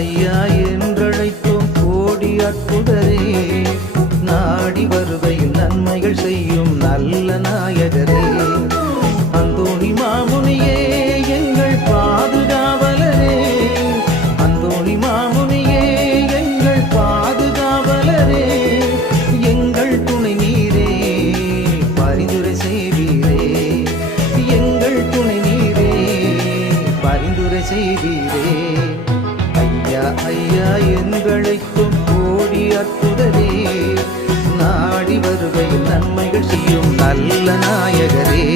ஐயா என்றழைத்தோம் கோடி அற்புதரே, நாடி வருகையில் நன்மைகள் செய்யும் நல்ல நாயகரே. அந்தோணி மாமுனியே எங்கள் பாதுகாவலரே, அந்தோணி மாமுனியே எங்கள் பாதுகாவலரே, எங்கள் துணை நீரே பரிந்துரை செய்வீரே, எங்கள் துணை நீரே பரிந்துரை செய்வீரே. ஐயா ஐயா எங்களைக்கும் கோடி அற்புதரே, நாடி வருகையில் நன்மைகள் செய்யும் நல்ல நாயகரே.